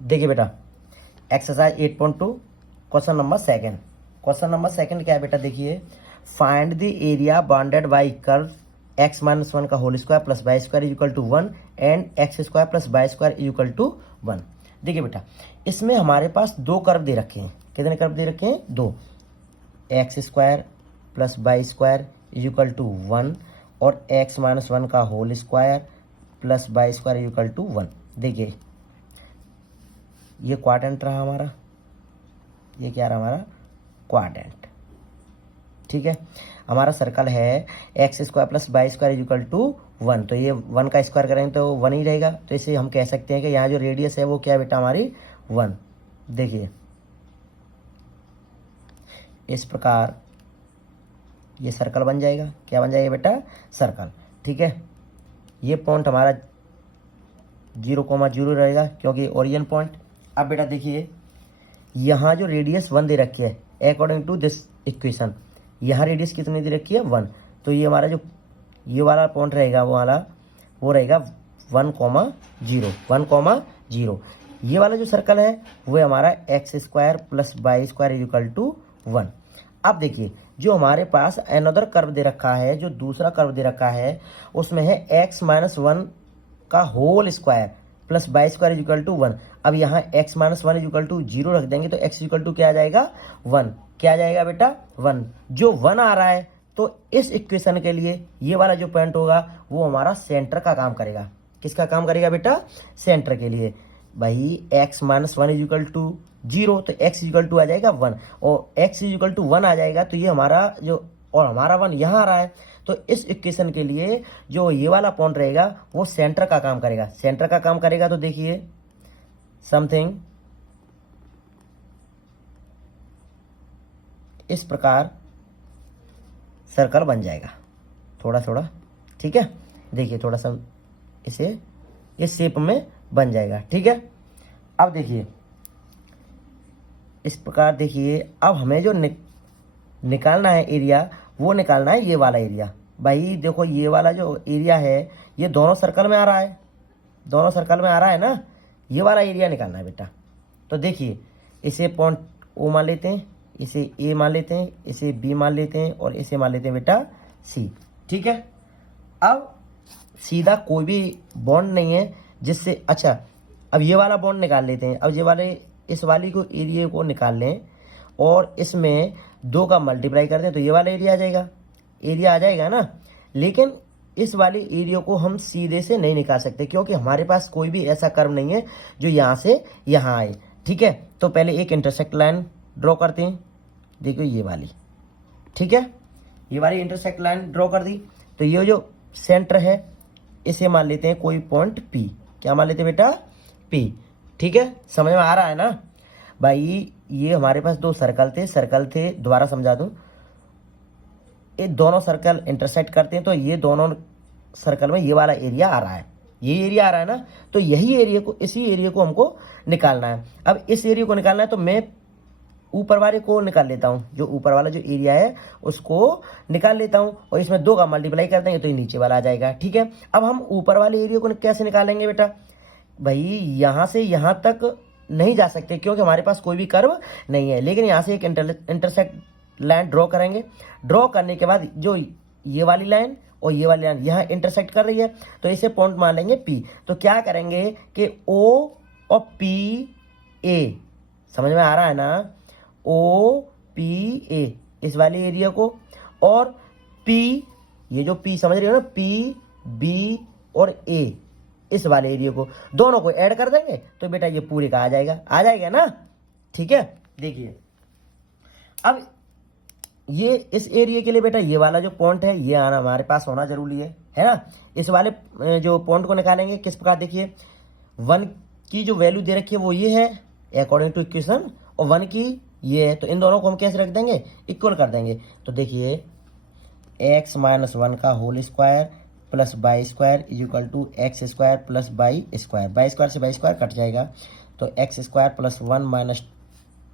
देखिए बेटा, exercise 8.2 question number second. Question number second क्या है बेटा, देखिए find the area bounded by curve x minus one का whole square plus y square is equal to 1 and x square plus y square is equal to 1। देखिए बेटा, इसमें हमारे पास दो कर्व दे रखे हैं। कितने कर्व दे रखे हैं? दो। X square plus y square is equal to 1 और एक्स माइनस वन का whole square plus y square is equal to 1। देखिए ये क्वाड्रेंट रहा हमारा, ये क्या रहा हमारा? क्वाड्रेंट। ठीक है, हमारा सर्कल है x square plus y square is equal to 1, तो ये 1 का स्क्वायर करेंगे तो 1 ही रहेगा। तो इसे हम कह सकते हैं कि यहाँ जो रेडियस है वो क्या है बेटा? हमारी 1। देखिए इस प्रकार ये सर्कल बन जाएगा। क्या बन जाएगा बेटा? सर्कल। ठीक है, ये पॉइंट हमारा 0,0 रहेगा क्योंकि ओरिजिन पॉइंट। अब बेटा देखिए, यहाँ जो रेडियस 1 दे रखी है अकॉर्डिंग टू दिस इक्वेशन, यहाँ रेडियस कितनी दे रखी है? 1। तो ये हमारा जो ये वाला पॉइंट रहेगा वो रहेगा 1,0, 1,0। ये वाला जो सर्कल है वो हमारा x square plus y square is equal to 1। अब देखिए, जो हमारे पास अनदर कर्व दे रखा है, जो दूसरा कर्व दे रखा है, उसमें है एक्स माइनस वन का whole square plus y square is equal to 1। अब यहाँ x minus one is equal to 0 रख देंगे तो एक्स इक्वल टू क्या आ जाएगा? 1। क्या आ जाएगा बेटा? 1। जो 1 आ रहा है तो इस इक्वेशन के लिए ये वाला जो पॉइंट होगा वो हमारा सेंटर का काम करेगा। किसका काम करेगा बेटा? सेंटर के लिए। भाई x minus one is equal to 0 तो एक्स इक्वल टू आ जाएगा 1 और एक्स इक्वल टू 1 आ जाएगा तो ये हमारा जो, और हमारा 1 यहाँ आ रहा है, तो इस इक्वेशन के लिए जो ये वाला पॉइंट रहेगा वो सेंटर का काम करेगा। सेंटर का काम करेगा तो देखिए समथिंग इस प्रकार सर्कल बन जाएगा थोड़ा थोड़ा। ठीक है, देखिए थोड़ा सा इसे इस शेप में बन जाएगा। ठीक है, अब देखिए इस प्रकार। देखिए अब हमें जो निकालना है एरिया, वो निकालना है ये वाला एरिया। भाई देखो ये वाला जो एरिया है ये दोनों सर्कल में आ रहा है, दोनों सर्कल में आ रहा है ना, ये वाला एरिया निकालना है बेटा। तो देखिए इसे पॉइंट ओ मान लेते हैं, इसे ए मान लेते हैं, इसे बी मान लेते हैं और इसे मान लेते हैं बेटा सी। ठीक है, अब सीधा कोई भी बॉन्ड नहीं है जिससे, अच्छा अब ये वाला बॉन्ड निकाल लेते हैं। अब ये वाले इस वाली को एरिया को निकाल लें और इसमें 2 का मल्टीप्लाई कर दें तो ये वाला एरिया आ जाएगा, एरिया आ जाएगा ना। लेकिन इस वाले एरिया को हम सीधे से नहीं निकाल सकते क्योंकि हमारे पास कोई भी ऐसा कर्व नहीं है जो यहाँ से यहाँ आए। ठीक है, तो पहले एक इंटरसेक्ट लाइन ड्रॉ करते हैं। देखो ये वाली, ठीक है, ये वाली इंटरसेक्ट लाइन ड्रॉ कर दी। तो ये जो सेंटर है इसे मान लेते हैं कोई पॉइंट पी। क्या मान लेते हैं बेटा? पी। ठीक है, समझ में आ रहा है ना भाई? ये हमारे पास 2 सर्कल थे, दोबारा समझा दूं। ये दोनों सर्कल इंटरसेक्ट करते हैं तो ये दोनों सर्कल में ये वाला एरिया आ रहा है, ये एरिया आ रहा है ना। तो यही एरिया को, इसी एरिया को हमको निकालना है। अब इस एरिया को निकालना है तो मैं ऊपर वाले को निकाल लेता हूँ, जो ऊपर वाला जो एरिया है उसको निकाल लेता हूँ और इसमें 2 का मल्टीप्लाई कर देंगे तो ये नीचे वाला आ जाएगा। ठीक है, अब हम ऊपर वाले एरिया को कैसे निकालेंगे बेटा? भाई यहाँ से यहाँ तक नहीं जा सकते क्योंकि हमारे पास कोई भी कर्व नहीं है, लेकिन यहाँ से एक इंटरसेक्ट लाइन ड्रॉ करेंगे। ड्रॉ करने के बाद जो ये वाली लाइन और ये वाली लाइन यहाँ इंटरसेक्ट कर रही है तो इसे पॉइंट मान लेंगे पी। तो क्या करेंगे कि ओ और पी ए, समझ में आ रहा है ना? ओ पी ए इस वाले एरिया को, और पी, ये जो पी समझ रहे हो ना, पी बी और ए इस वाले एरिया को, दोनों को ऐड कर देंगे तो बेटा ये पूरे का आ जाएगा ना। ठीक है, देखिए अब ये इस एरिया के लिए बेटा ये वाला जो पॉइंट है ये आना हमारे पास होना जरूरी है ना। इस वाले जो पॉइंट को निकालेंगे किस प्रकार? देखिए 1 की जो वैल्यू दे रखी है वो ये है अकॉर्डिंग टू इक्वेशन, और 1 की ये है, तो इन दोनों को हम कैसे रख देंगे? इक्वल कर देंगे। तो देखिए एक्स माइनस वन का whole square plus y square is equal to x square plus y square. Y square से वाई स्क्वायर कट जाएगा तो x square plus 1 minus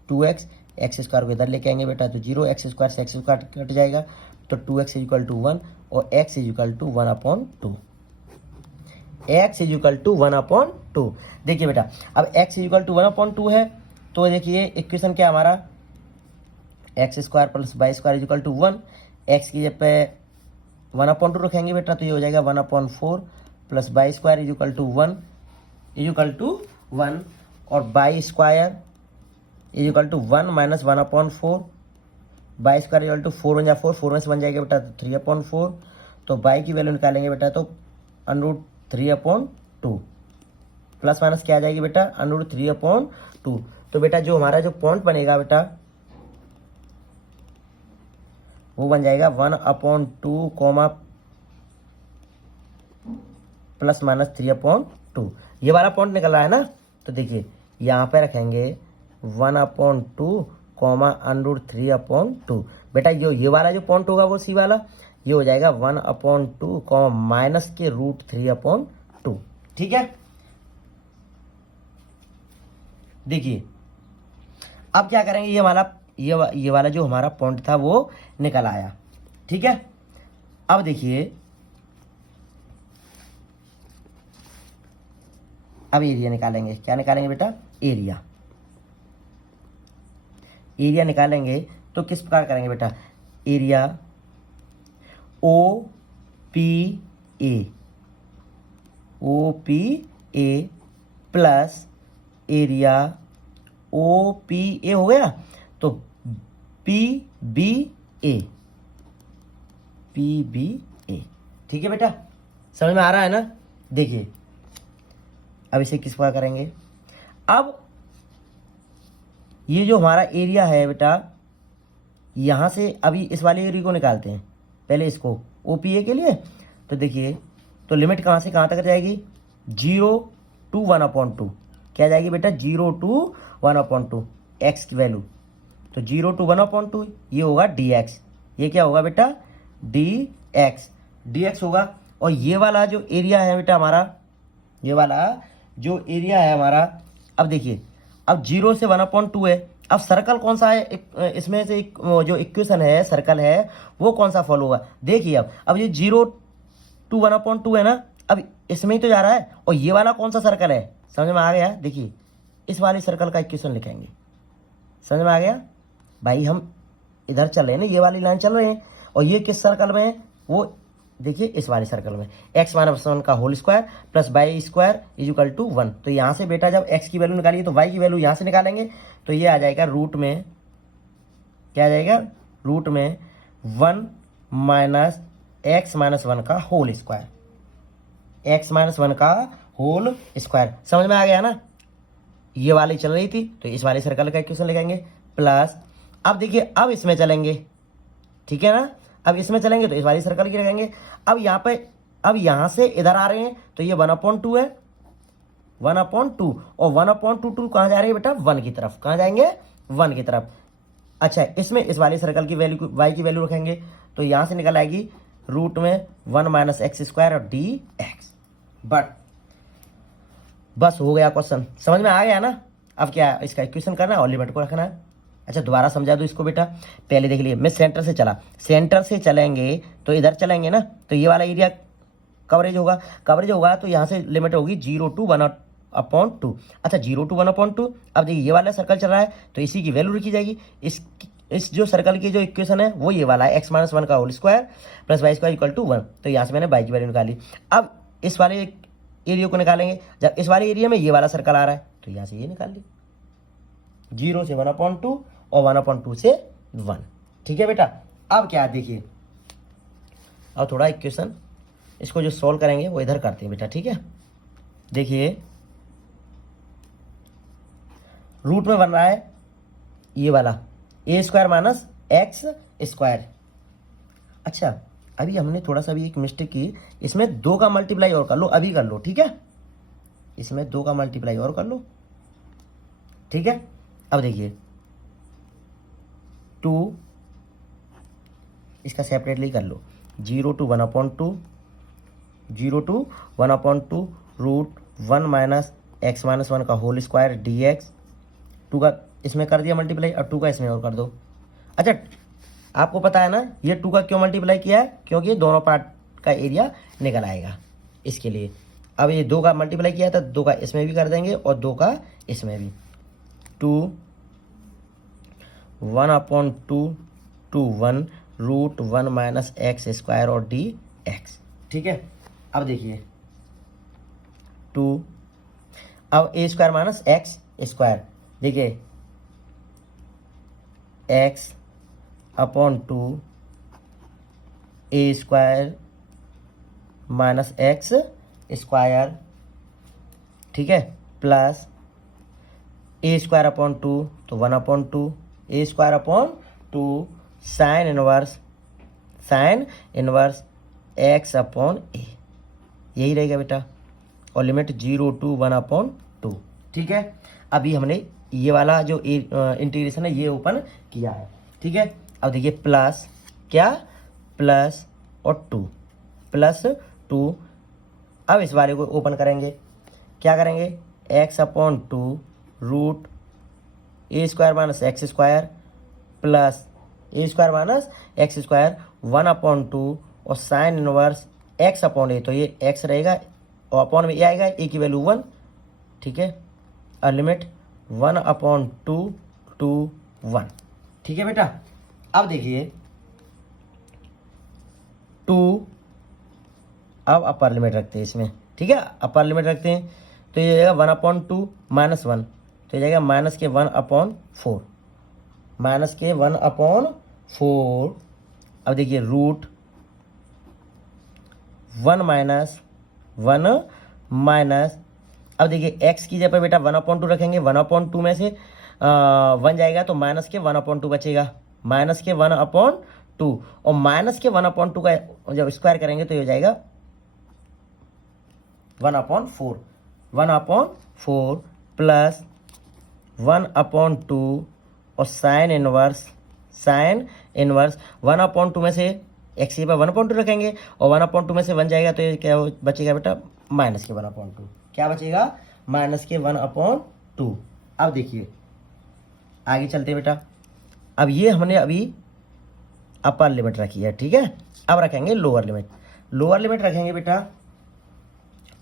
2x, x square को इधर लेके आएंगे बेटा तो 0, एक्स स्क्वायर से एक्स स्क्वायर कट जाएगा तो 2x इज इक्वल टू 1 और x is equal to 1/2। x is equal to 1/2। देखिए बेटा, अब x इज इक्वल टू 1/2 है, तो देखिए इक्वेशन क्या हमारा, x square plus y square is equal to 1। X की जगह पे 1/2 रखेंगे बेटा, तो ये हो जाएगा 1/4 plus y square is equal to 1 और y square is equal to 1 minus 1/4। Y square is equal to 4 × 4, 4 में से बन जाएगा बेटा 3/4। तो वाई की वैल्यू निकालेंगे बेटा, तो √3/2 प्लस माइनस क्या आ जाएगी बेटा, √3/2। तो बेटा जो हमारा जो पॉइंट बनेगा बेटा, वो बन जाएगा 1/2 कॉमा प्लस माइनस 3/2। ये वाला पॉइंट निकल रहा है ना, तो देखिए यहाँ पे रखेंगे 1/2 कॉमा √3/2। बेटा जो ये वाला जो पॉइंट होगा वो सी वाला, ये हो जाएगा 1/2 कॉमा माइनस के √3/2। ठीक है, देखिए अब क्या करेंगे, ये वाला जो हमारा पॉइंट था वो निकल आया। ठीक है, अब देखिए अब एरिया निकालेंगे। क्या निकालेंगे बेटा, एरिया निकालेंगे तो किस प्रकार करेंगे बेटा, area OPA plus area OPA हो गया, तो PBA। ठीक है बेटा, समझ में आ रहा है ना। देखिए अब इसे किस प्रकार करेंगे, अब ये जो हमारा एरिया है बेटा, यहाँ से अभी इस वाले एरिया को निकालते हैं, पहले इसको OPA के लिए। तो देखिए, तो लिमिट कहाँ से कहाँ तक जाएगी, 0 to 1/2। क्या जाएगी बेटा, 0 to 1/2 x की वैल्यू, तो 0 to 1/2 ये होगा dx। ये क्या होगा बेटा, dx होगा। और ये वाला जो एरिया है बेटा हमारा, ये वाला जो एरिया है हमारा, अब देखिए अब 0 से 1/2 है। अब सर्कल कौन सा है, इसमें से एक जो इक्वेशन है सर्कल है वो कौन सा फॉलो होगा। देखिए अब ये 0 to 1/2 है ना, अब इसमें ही तो जा रहा है। और ये वाला कौन सा सर्कल है, समझ में आ गया। देखिए इस वाले सर्कल का इक्वेशन लिखेंगे, समझ में आ गया भाई। हम इधर चल रहे हैं ना, ये वाली लाइन चल रहे हैं, और ये किस सर्कल में है, वो देखिए इस वाले सर्कल में, x - 1 का whole square plus y square is equal to 1। तो यहाँ से बेटा जब x की वैल्यू निकालिए तो y की वैल्यू यहाँ से निकालेंगे, तो ये आ जाएगा रूट में, क्या आ जाएगा, रूट में 1 माइनस x - 1 का होल स्क्वायर, x - 1 का होल स्क्वायर। समझ में आ गया ना। ये वाली चल रही थी तो इस वाले सर्कल का इक्वेशन लिखेंगे प्लस, अब देखिए अब इसमें चलेंगे, ठीक है ना, अब इसमें चलेंगे तो इस वाली सर्कल की रखेंगे। अब यहाँ पे, अब यहाँ से इधर आ रहे हैं तो ये 1/2 है, 1/2, और 1/2 कहाँ जा रही है बेटा, 1 की तरफ। कहाँ जाएंगे, 1 की तरफ। अच्छा, इसमें इस वाली सर्कल की वैल्यू, y की वैल्यू रखेंगे, तो यहाँ से निकल आएगी रूट में 1 माइनस x² और dx। बस हो गया क्वेश्चन, समझ में आ गया ना। अब क्या इसका इक्वेशन करना है और लिमिट को रखना है। अच्छा दोबारा समझा दो इसको बेटा, पहले देख लिए, मैं सेंटर से चला, सेंटर से चलेंगे तो इधर चलेंगे ना, तो ये वाला एरिया कवरेज होगा, तो यहाँ से लिमिट होगी 0 to 1/2। अच्छा 0 to 1/2। अब देखिए ये वाला सर्कल चल रहा है तो इसी की वैल्यू रखी जाएगी। इस जो सर्कल की जो इक्वेशन है वो ये वाला है, x - 1 का whole square plus y square equal to 1। तो यहाँ से मैंने y की वैल्यू निकाली। अब इस वाले एरिया को निकालेंगे, जब इस वाले एरिया में ये वाला सर्कल आ रहा है तो यहाँ से ये निकाल ली, 0 से 1/2 और 1/2 से 1। ठीक है बेटा, अब क्या देखिए, अब थोड़ा इक्वेशन इसको जो सॉल्व करेंगे वो इधर करते हैं बेटा, ठीक है। देखिए रूट में बन रहा है ये वाला a² माइनस x²। अच्छा अभी हमने थोड़ा सा भी एक मिस्टेक की, इसमें 2 का मल्टीप्लाई और कर लो, अभी कर लो, ठीक है, इसमें 2 का मल्टीप्लाई और कर लो, ठीक है। अब देखिए 2 इसका सेपरेटली कर लो, 0 to 1/2, 0 to 1/2 root 1 minus x - 1 का होल स्क्वायर dx। 2 का इसमें कर दिया मल्टीप्लाई, और 2 का इसमें और कर दो। अच्छा आपको पता है ना ये 2 का क्यों मल्टीप्लाई किया है, क्योंकि ये दोनों पार्ट का एरिया निकल आएगा इसके लिए। अब ये 2 का मल्टीप्लाई किया था, 2 का इसमें भी कर देंगे और 2 का इसमें भी। 2 1/2 to 1 root 1 minus x square और डी एक्स। ठीक है, अब देखिए 2, अब a square minus x square, देखिए x upon 2 a square minus x square, ठीक है, प्लस ए स्क्वायर अपॉन 2 तो 1/2 a square upon 2 sine inverse x upon a, यही रहेगा बेटा, और लिमिट 0 to 1/2। ठीक है, अभी हमने ये वाला जो इंटीग्रेशन है ये ओपन किया है। ठीक है, अब देखिए प्लस क्या, प्लस और 2 +2। अब इस वाले को ओपन करेंगे, क्या करेंगे, x/2 root a square minus x square plus a square minus x square 1/2 और sine inverse x upon a, तो ये एक्स रहेगा और अपॉन में ए आएगा, ए की वैल्यू 1। ठीक है, और लिमिट 1/2 to 1। ठीक है बेटा, अब देखिए 2, अब अपर लिमिट रखते हैं इसमें। ठीक है, अपर लिमिट रखते हैं तो ये जाएगा 1/2 माइनस 1, तो ये जाएगा -1/4, -1/4। अब देखिए रूट 1 माइनस 1 माइनस, अब देखिए x की जगह बेटा 1/2 रखेंगे, 1/2 में से 1 जाएगा तो -1/2 बचेगा, -1/2, और -1/2 का जब स्क्वायर करेंगे तो ये हो जाएगा 1/4 प्लस 1/2 और साइन इनवर्स 1/2 में से x की जगह 1/2 रखेंगे और 1/2 में से 1 जाएगा तो ये क्या बचेगा बेटा, -1/2। क्या बचेगा, -1/2। अब देखिए आगे चलते हैं बेटा, अब ये हमने अभी अपर लिमिट रखी है। ठीक है, अब रखेंगे लोअर लिमिट रखेंगे बेटा,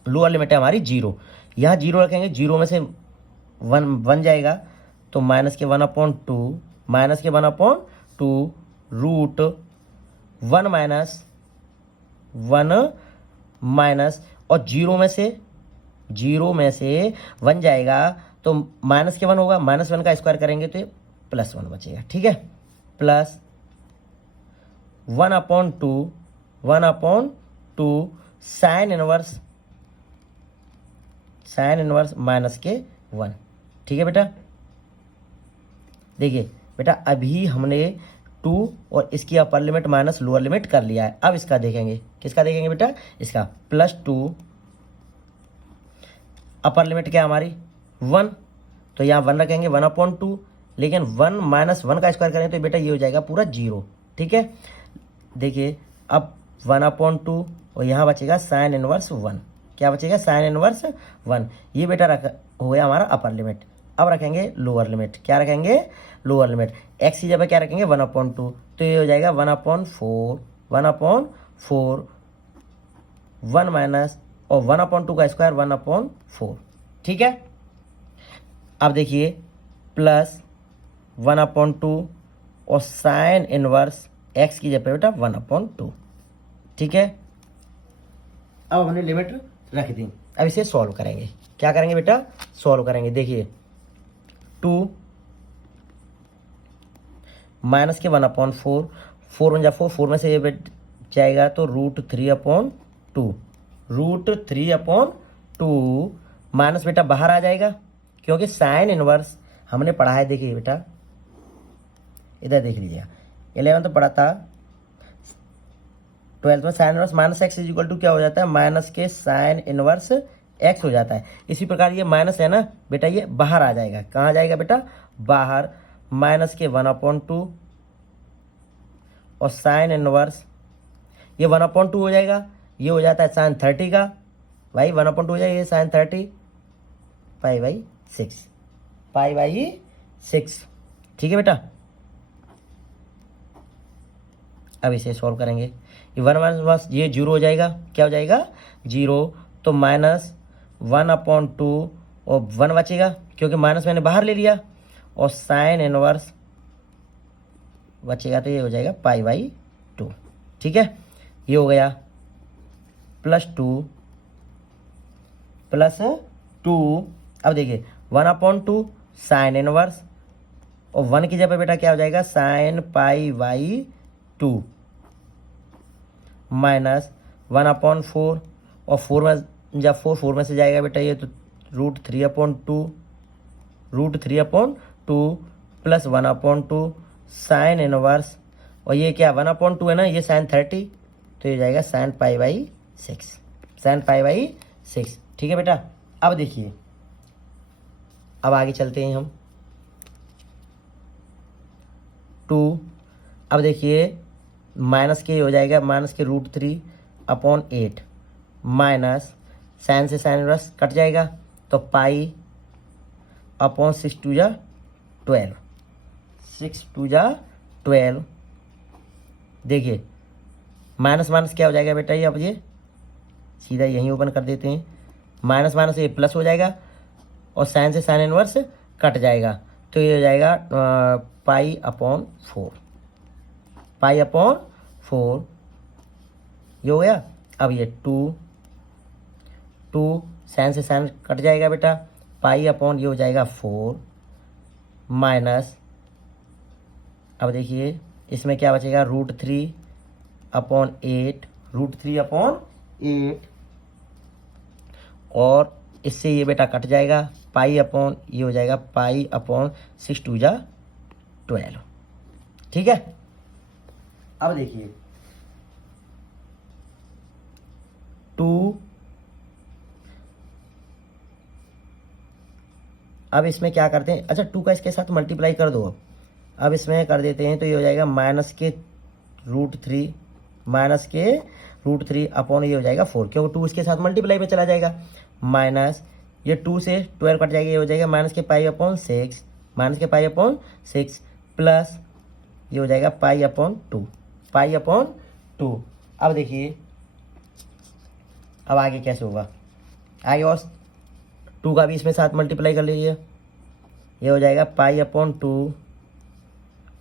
लोअर लिमिट है हमारी 0, यहाँ 0 रखेंगे, 0 में से 1 जाएगा तो -1/2 रूट 1 माइनस और 0 में से 1 जाएगा तो -1 होगा, -1 का स्क्वायर करेंगे तो ये +1 बचेगा। ठीक है, प्लस 1/2 साइन इनवर्स -1। ठीक है बेटा, देखिए बेटा अभी हमने 2 और इसकी upper limit minus lower limit कर लिया है। अब इसका देखेंगे, किसका देखेंगे बेटा, इसका +2 अपर लिमिट क्या हमारी 1, तो यहाँ 1 रखेंगे 1/2, लेकिन 1 माइनस 1 का स्क्वायर करेंगे तो बेटा ये हो जाएगा पूरा 0। ठीक है, देखिए अब 1/2 और यहाँ बचेगा साइन इनवर्स 1, क्या बचेगा, साइन इनवर्स 1। ये बेटा हो गया हमारा अपर लिमिट। अब रखेंगे लोअर लिमिट, क्या रखेंगे, लोअर लिमिट x की जगह क्या रखेंगे 1/2, तो ये हो जाएगा 1/4 1 माइनस और 1/2 का स्क्वायर 1/4। ठीक है, अब देखिए प्लस 1/2 और साइन इनवर्स x की जगह बेटा 1/2। ठीक है, अब हमने लिमिट रख दी, अब इसे सॉल्व करेंगे। क्या करेंगे बेटा, सॉल्व करेंगे। देखिए 2 माइनस के 1/4, 4 1 4, 4 में से ये जाएगा तो √3/2 माइनस बेटा बाहर आ जाएगा क्योंकि साइन इनवर्स हमने पढ़ा है। देखिए बेटा इधर देख लीजिएगा, 11 तो पढ़ा था, 12 में साइन इनवर्स -x = क्या हो जाता है, माइनस के साइन इनवर्स x हो जाता है। इसी प्रकार ये माइनस है ना बेटा, ये बाहर आ जाएगा, कहाँ जाएगा बेटा, बाहर, माइनस के 1/2 और साइन इनवर्स ये 1/2 हो जाएगा, ये हो जाता है साइन 30 का, भाई 1/2 हो जाएगा, ये साइन 30 π/6। ठीक है बेटा, अब इसे सॉल्व करेंगे, ये 1 माइनस ये 0 हो जाएगा, क्या हो जाएगा 0, तो -1/2 और 1 बचेगा क्योंकि माइनस मैंने बाहर ले लिया, और साइन इनवर्स बचेगा तो ये हो जाएगा π/2। ठीक है, ये हो गया +2 +2। अब देखिए 1/2 साइन इनवर्स, और 1 की जगह बेटा क्या हो जाएगा साइन π/2 -1/4, और 4 में जब 4 में से जाएगा बेटा ये तो √3/2 +1/2 साइन इनवर्स, और ये क्या 1/2 है ना, ये साइन 30, तो ये जाएगा साइन π/6। ठीक है बेटा। अब देखिए, अब आगे चलते हैं हम 2। अब देखिए माइनस के हो जाएगा -√3/8 माइनस साइन से साइन इनवर्स कट जाएगा तो π/6 2 जा 12, 6 2 जा 12। देखिए माइनस माइनस क्या हो जाएगा बेटा, ये अब ये सीधा यहीं ओपन कर देते हैं, माइनस माइनस ये प्लस हो जाएगा और साइन से साइन इनवर्स कट जाएगा, तो ये हो जाएगा π/4 ये हो गया। अब ये 2 साइन से साइन कट जाएगा बेटा, ये हो जाएगा 4 माइनस, अब देखिए इसमें क्या बचेगा √3/8 और इससे ये बेटा कट जाएगा ये हो जाएगा π/6 2 जा 12। ठीक है। अब देखिए 2, अब इसमें क्या करते हैं, अच्छा 2 का इसके साथ मल्टीप्लाई कर दो, अब इसमें कर देते हैं तो ये हो जाएगा -√3 अपॉन ये हो जाएगा 4, क्योंकि 2 इसके साथ मल्टीप्लाई में चला जाएगा, माइनस ये 2 से 12 कट जाएगा, ये हो जाएगा -π/6 प्लस ये हो जाएगा π/2। अब देखिए अब आगे कैसे होगा, आगे और 2 का भी इसमें साथ मल्टीप्लाई कर लीजिए, ये हो जाएगा π/2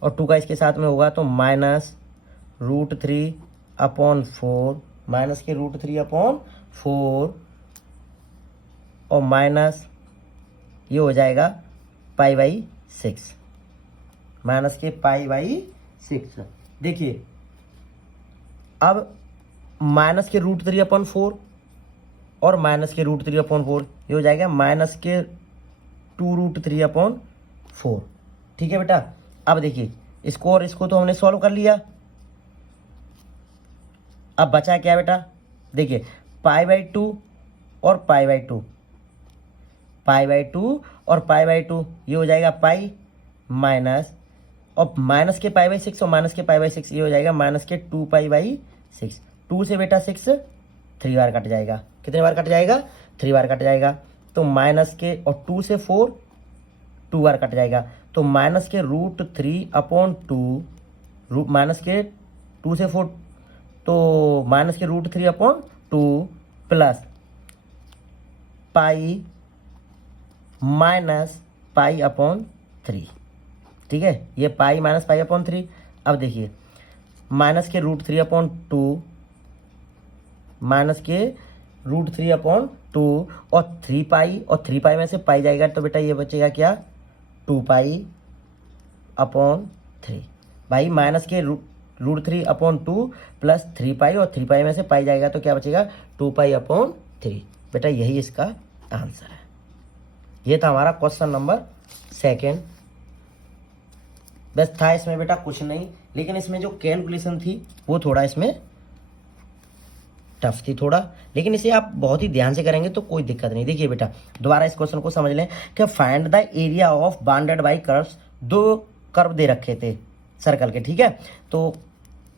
और 2 का इसके साथ में होगा तो -√3/4 माइनस के √3/4 और माइनस ये हो जाएगा π/6 माइनस के π/6। देखिए अब माइनस के √3/4 और माइनस के √3/4 ये हो जाएगा माइनस के 2√3/4। ठीक है बेटा। अब देखिए इसको और इसको तो हमने सॉल्व कर लिया, अब बचा क्या बेटा, देखिए π/2 और π/2 और π/2 ये हो जाएगा पाई माइनस, और माइनस के π/6 और माइनस के π/6 ये हो जाएगा माइनस के 2π/6। 2 से बेटा 6 3 बार कट जाएगा, कितने बार कट जाएगा 3 बार कट जाएगा, तो माइनस के और 2 से 4 2 बार कट जाएगा, तो माइनस के √3/2 माइनस के 2 से 4 तो माइनस के √3/2 प्लस पाई माइनस π/3। ठीक है, ये पाई माइनस π/3। अब देखिए माइनस के √3/2 माइनस के √3/2 और 3 पाई, और 3 पाई में से पाई जाएगा तो बेटा ये बचेगा क्या 2π/3। भाई माइनस के √3/2 प्लस 3 पाई और 3 पाई में से पाई जाएगा तो क्या बचेगा 2π/3। बेटा यही इसका आंसर है। ये था हमारा क्वेश्चन नंबर 2। बस था इसमें बेटा कुछ नहीं, लेकिन इसमें जो कैलकुलेशन थी वो थोड़ा इसमें टफ थी थोड़ा, लेकिन इसे आप बहुत ही ध्यान से करेंगे तो कोई दिक्कत नहीं। देखिए बेटा दोबारा इस क्वेश्चन को समझ लें कि find the area of bounded by curves. 2 curve दे रखे थे सर्कल के, ठीक है। तो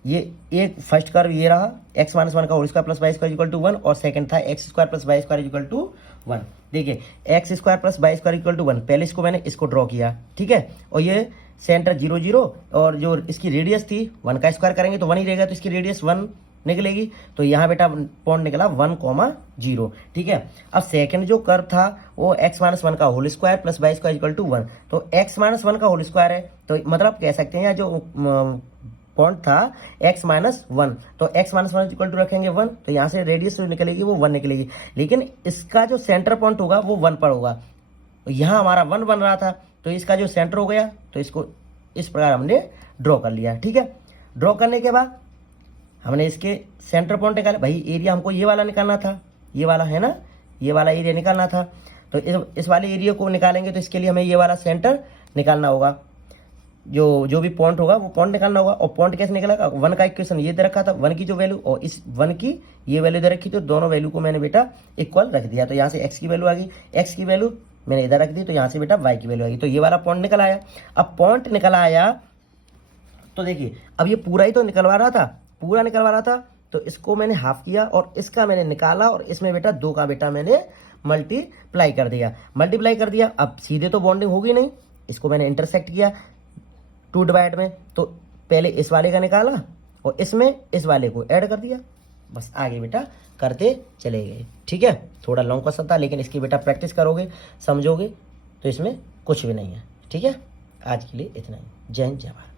ये एक फर्स्ट कर्व ये रहा x-1 का whole square plus y square equal to 1, और सेकंड था x square plus y square equal to 1। देखिए x square plus y square equal to 1, पहले इसको मैंने इसको ड्रॉ किया, ठीक है। और ये सेंटर 0 0 और जो इसकी रेडियस थी 1 का स्क्वायर करेंगे तो 1 ही रहेगा, तो इसकी रेडियस 1 निकलेगी। तो यहाँ बेटा पॉइंट निकला 1,0। ठीक है। अब सेकंड जो कर्व था वो x माइनस 1 का whole square plus y square equal to 1। तो x माइनस 1 का होल स्क्वायर है, तो मतलब कह सकते हैं जो पॉइंट था x माइनस 1, तो x माइनस 1 इक्वल टू रखेंगे 1, तो यहाँ से रेडियस जो निकलेगी वो 1 निकलेगी। लेकिन इसका जो सेंटर पॉइंट होगा वो 1 पर होगा। यहाँ हमारा 1 बन रहा था, तो इसका जो सेंटर हो गया, तो इसको इस प्रकार हमने ड्रॉ कर लिया। ठीक है। ड्रॉ करने के बाद हमने इसके सेंटर पॉइंट निकाले। भाई एरिया हमको ये वाला निकालना था, ये वाला है ना, ये वाला एरिया निकालना था। तो इस वाले एरिया को निकालेंगे, तो इसके लिए हमें ये वाला सेंटर निकालना होगा। जो भी पॉइंट होगा वो पॉइंट निकालना होगा। और पॉइंट कैसे निकलेगा, 1 का इक्वेशन ये दे रखा था, 1 की जो वैल्यू और इस 1 की ये वैल्यू दे रखी, तो दोनों वैल्यू को मैंने बेटा इक्वल रख दिया। तो यहाँ से x की वैल्यू आ गई, x की वैल्यू मैंने इधर रख दी, तो यहाँ से बेटा y की वैल्यू आ गई। तो ये वाला पॉइंट निकल आया। अब पॉइंट निकल आया तो देखिए, अब ये पूरा ही तो निकलवा रहा था, पूरा निकलवा रहा था, तो इसको मैंने हाफ किया और इसका मैंने निकाला, और इसमें बेटा 2 का बेटा मैंने मल्टीप्लाई कर दिया। अब सीधे तो बॉन्डिंग होगी नहीं, इसको मैंने इंटरसेक्ट किया 2 डिवाइड में, तो पहले इस वाले का निकाला और इसमें इस वाले को ऐड कर दिया। बस आगे बेटा करते चले गए। ठीक है। थोड़ा लॉन्ग क्वेश्चन था, लेकिन इसकी बेटा प्रैक्टिस करोगे, समझोगे, तो इसमें कुछ भी नहीं है। ठीक है। आज के लिए इतना ही। जय हिंद, जय भारत।